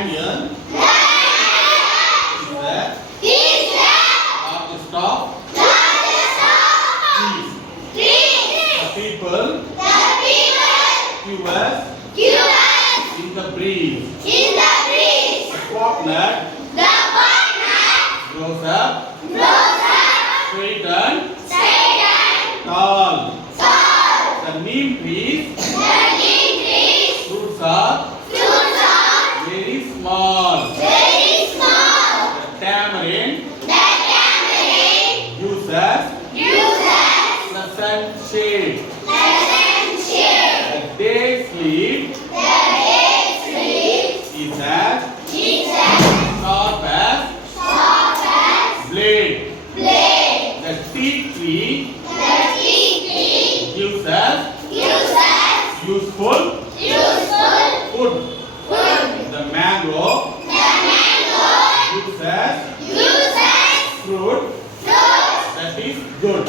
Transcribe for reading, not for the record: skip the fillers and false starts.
Lion is the largest of trees. The people fewest in the breeze. The coconut grows up straight and tall. The neem trees fruits are very small. The tamarind uses the sunshade. The date's leaf is as sharp as blade. The tea tree gives us useful food. The mango gives us fruit that is good.